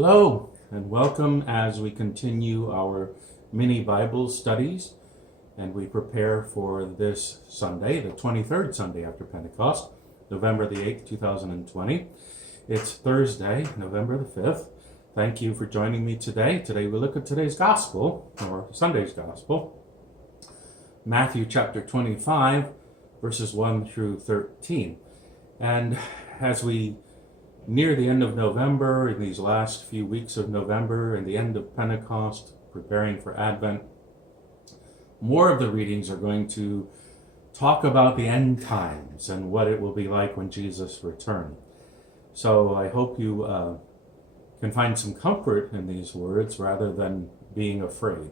Hello, and welcome as we continue our mini Bible studies and we prepare for this Sunday, the 23rd Sunday after Pentecost, November the 8th, 2020. It's Thursday, November the 5th. Thank you for joining me today. Today we look at today's Gospel, or Sunday's Gospel, Matthew chapter 25, verses 1 through 13. And as we near the end of November, in these last few weeks of November, and the end of Pentecost, preparing for Advent, more of the readings are going to talk about the end times and what it will be like when Jesus returns. So I hope you can find some comfort in these words rather than being afraid.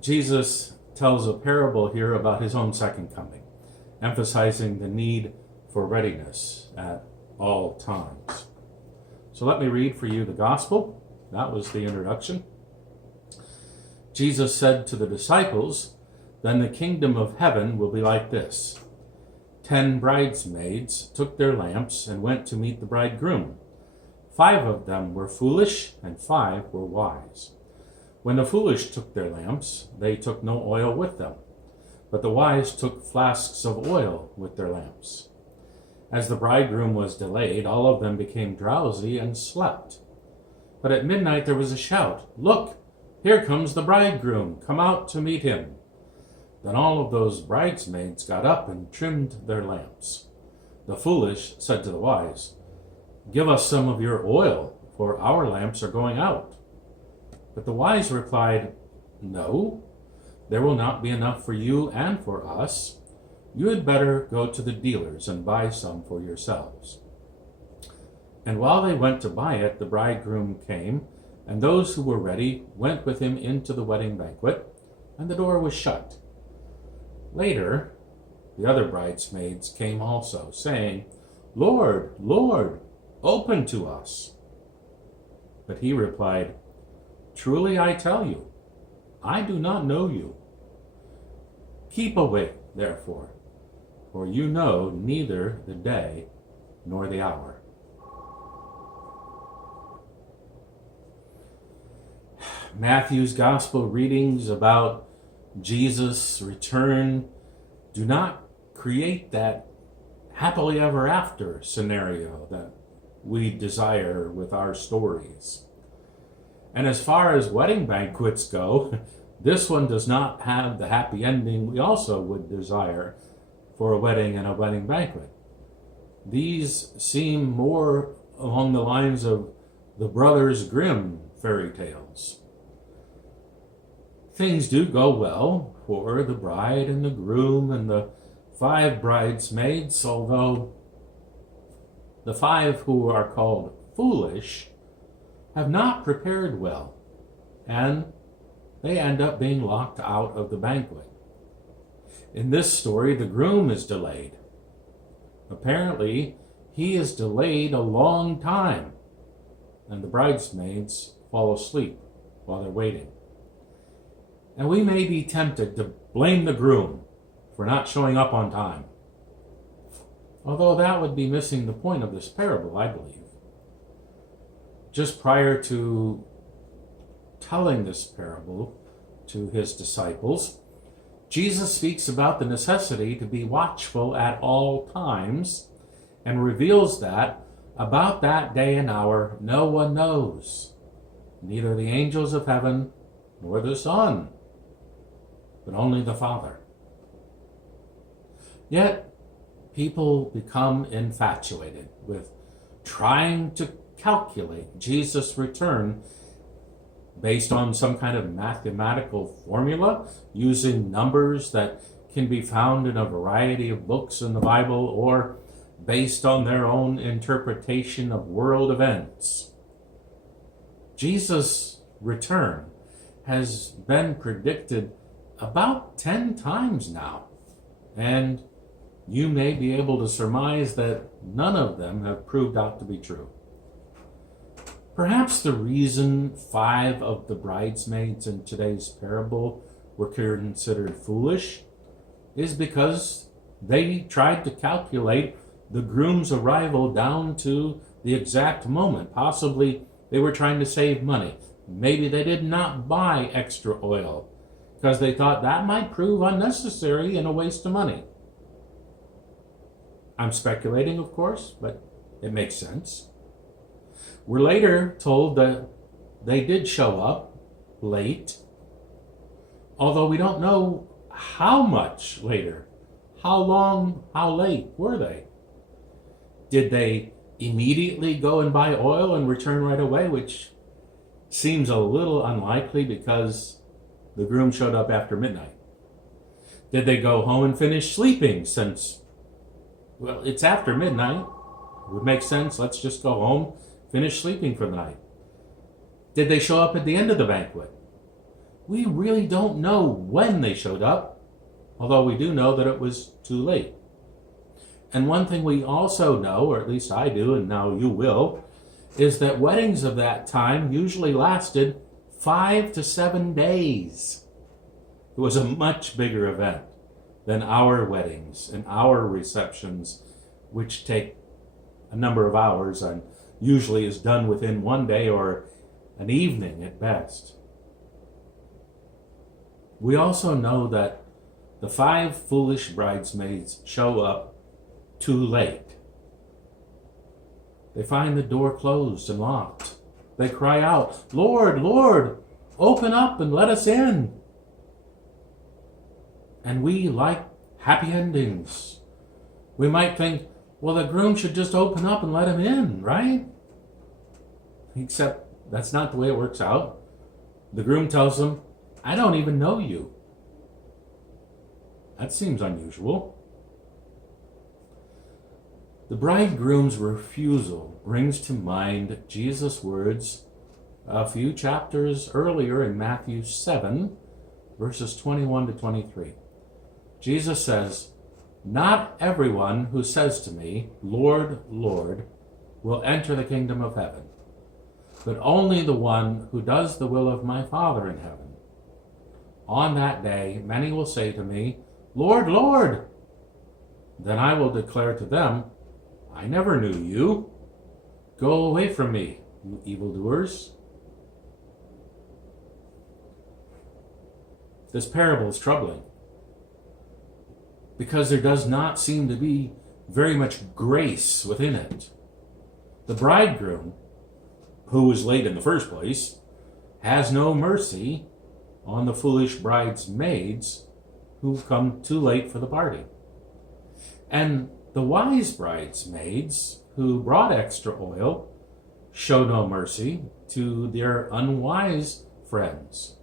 Jesus tells a parable here about his own second coming, emphasizing the need for readiness at all times. So let me read for you the gospel. That was the introduction. Jesus said to the disciples, "Then the kingdom of heaven will be like this. 10 bridesmaids took their lamps and went to meet the bridegroom. 5 of them were foolish and 5 were wise. When the foolish took their lamps, they took no oil with them, but the wise took flasks of oil with their lamps. As the bridegroom was delayed, all of them became drowsy and slept. But at midnight there was a shout, 'Look, here comes the bridegroom, come out to meet him.' Then all of those bridesmaids got up and trimmed their lamps. The foolish said to the wise, 'Give us some of your oil, for our lamps are going out.' But the wise replied, 'No, there will not be enough for you and for us. You had better go to the dealers and buy some for yourselves.' And while they went to buy it, the bridegroom came, and those who were ready went with him into the wedding banquet, and the door was shut. Later, the other bridesmaids came also, saying, 'Lord, Lord, open to us.' But he replied, 'Truly I tell you, I do not know you. Keep awake, therefore, for you know neither the day nor the hour.'" Matthew's gospel readings about Jesus' return do not create that happily ever after scenario that we desire with our stories. And as far as wedding banquets go, this one does not have the happy ending we also would desire for a wedding and a wedding banquet. These seem more along the lines of the Brothers Grimm fairy tales. Things do go well for the bride and the groom and the 5 bridesmaids, although the 5 who are called foolish have not prepared well, and they end up being locked out of the banquet. In this story, the groom is delayed. Apparently, he is delayed a long time, and the bridesmaids fall asleep while they're waiting. And we may be tempted to blame the groom for not showing up on time, although that would be missing the point of this parable, I believe. Just prior to telling this parable to his disciples, Jesus speaks about the necessity to be watchful at all times and reveals that about that day and hour no one knows, neither the angels of heaven nor the Son, but only the Father. Yet people become infatuated with trying to calculate Jesus' return based on some kind of mathematical formula, using numbers that can be found in a variety of books in the Bible, or based on their own interpretation of world events. Jesus' return has been predicted about 10 times now, and you may be able to surmise that none of them have proved out to be true. Perhaps the reason 5 of the bridesmaids in today's parable were considered foolish is because they tried to calculate the groom's arrival down to the exact moment, possibly they were trying to save money. Maybe they did not buy extra oil because they thought that might prove unnecessary and a waste of money. I'm speculating, of course, but it makes sense. We're later told that they did show up late, although we don't know how much later. How long, how late were they? Did they immediately go and buy oil and return right away, which seems a little unlikely because the groom showed up after midnight? Did they go home and finish sleeping since, well, it's after midnight? It would make sense. Let's just go home, finish sleeping for the night. Did they show up at the end of the banquet? We really don't know when they showed up, although we do know that it was too late. And one thing we also know, or at least I do, and now you will, is that weddings of that time usually lasted 5 to 7 days. It was a much bigger event than our weddings and our receptions, which take a number of hours and usually is done within one day or an evening at best. We also know that the 5 foolish bridesmaids show up too late. They find the door closed and locked. They cry out, "Lord, Lord, open up and let us in." And we like happy endings. We might think, well, the groom should just open up and let him in, right? Except that's not the way it works out. The groom tells them, "I don't even know you." That seems unusual. The bridegroom's refusal brings to mind Jesus' words a few chapters earlier in Matthew 7, verses 21 to 23. Jesus says, "Not everyone who says to me, 'Lord, Lord,' will enter the kingdom of heaven, but only the one who does the will of my Father in heaven. On that day, many will say to me, 'Lord, Lord.' Then I will declare to them, 'I never knew you. Go away from me, you evildoers.'" This parable is troubling because there does not seem to be very much grace within it. The bridegroom, who was late in the first place, has no mercy on the foolish bridesmaids who come too late for the party. And the wise bridesmaids who brought extra oil show no mercy to their unwise friends.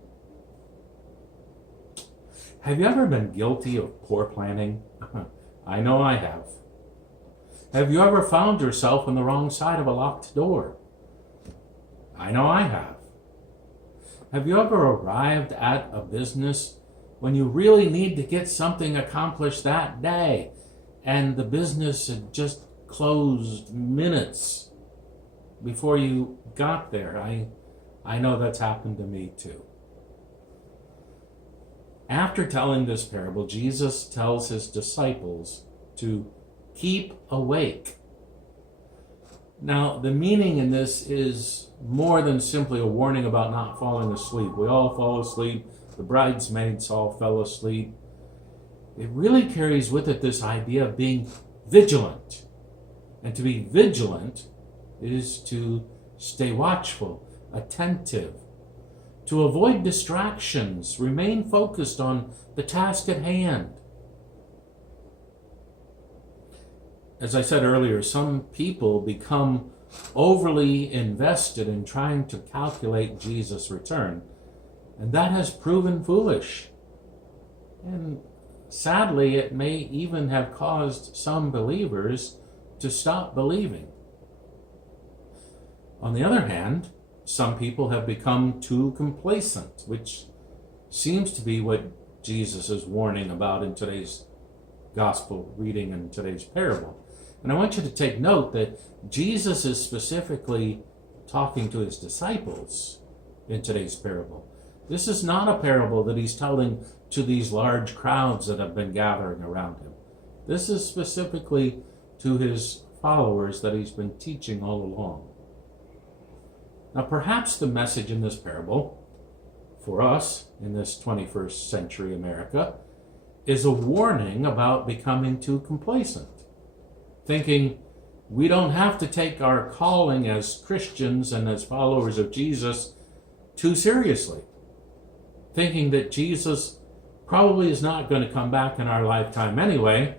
Have you ever been guilty of poor planning? I know I have. Have you ever found yourself on the wrong side of a locked door? I know I have. Have you ever arrived at a business when you really need to get something accomplished that day, and the business had just closed minutes before you got there? I know that's happened to me too. After telling this parable, Jesus tells his disciples to keep awake. Now, the meaning in this is more than simply a warning about not falling asleep. We all fall asleep. The bridesmaids all fell asleep. It really carries with it this idea of being vigilant. And to be vigilant is to stay watchful, attentive, to avoid distractions, remain focused on the task at hand. As I said earlier, some people become overly invested in trying to calculate Jesus' return, and that has proven foolish. And sadly, it may even have caused some believers to stop believing. On the other hand, some people have become too complacent, which seems to be what Jesus is warning about in today's gospel reading and today's parable. And I want you to take note that Jesus is specifically talking to his disciples in today's parable. This is not a parable that he's telling to these large crowds that have been gathering around him. This is specifically to his followers that he's been teaching all along. Now, perhaps the message in this parable, for us in this 21st century America, is a warning about becoming too complacent, thinking we don't have to take our calling as Christians and as followers of Jesus too seriously, thinking that Jesus probably is not going to come back in our lifetime anyway,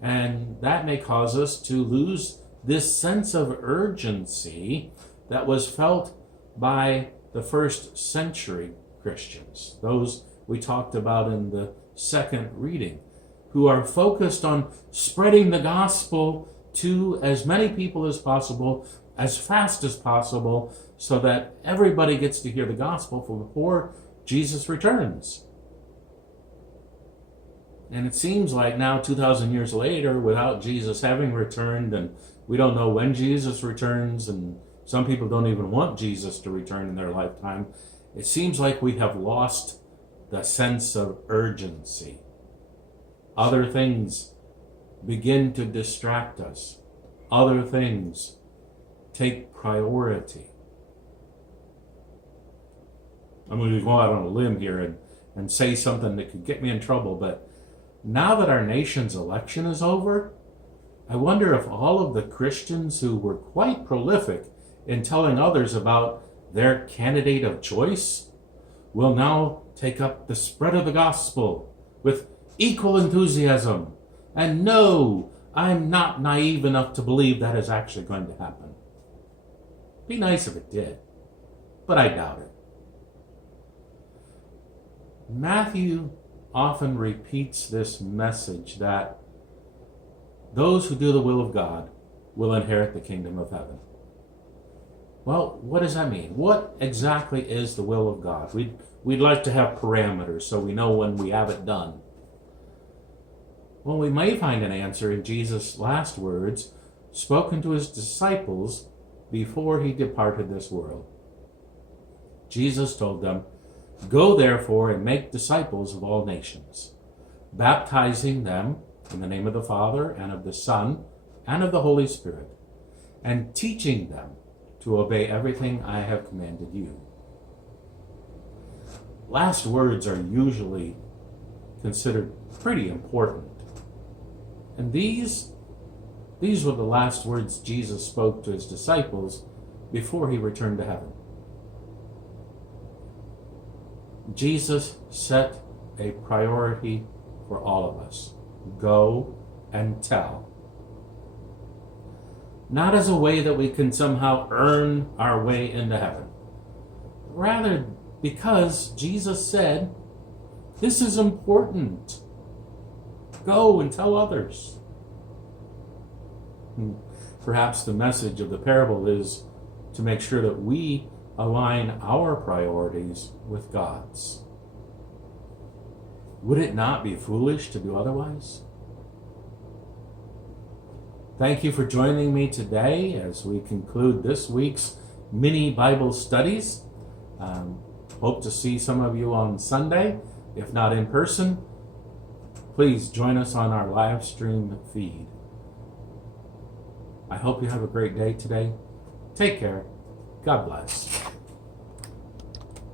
and that may cause us to lose this sense of urgency that was felt by the first century Christians, those we talked about in the second reading, who are focused on spreading the gospel to as many people as possible, as fast as possible, so that everybody gets to hear the gospel before Jesus returns. And it seems like now, 2,000 years later, without Jesus having returned, and we don't know when Jesus returns, and some people don't even want Jesus to return in their lifetime, it seems like we have lost the sense of urgency. Other things begin to distract us. Other things take priority. I'm going to go out on a limb here and say something that could get me in trouble, but now that our nation's election is over, I wonder if all of the Christians who were quite prolific in telling others about their candidate of choice will now take up the spread of the gospel with equal enthusiasm. And no, I'm not naive enough to believe that is actually going to happen. Be nice if it did, but I doubt it. Matthew often repeats this message that those who do the will of God will inherit the kingdom of heaven. Well, what does that mean? What exactly is the will of God? We'd like to have parameters so we know when we have it done. Well, we may find an answer in Jesus' last words spoken to his disciples before he departed this world. Jesus told them, "Go therefore and make disciples of all nations, baptizing them in the name of the Father and of the Son and of the Holy Spirit, and teaching them to obey everything I have commanded you." Last words are usually considered pretty important. And these were the last words Jesus spoke to his disciples before he returned to heaven. Jesus set a priority for all of us. Go and tell. Not as a way that we can somehow earn our way into heaven. Rather, because Jesus said, this is important. Go and tell others. Perhaps the message of the parable is to make sure that we align our priorities with God's. Would it not be foolish to do otherwise? Thank you for joining me today as we conclude this week's mini Bible studies. Hope to see some of you on Sunday. If not in person, please join us on our live stream feed. I hope you have a great day today. Take care. God bless.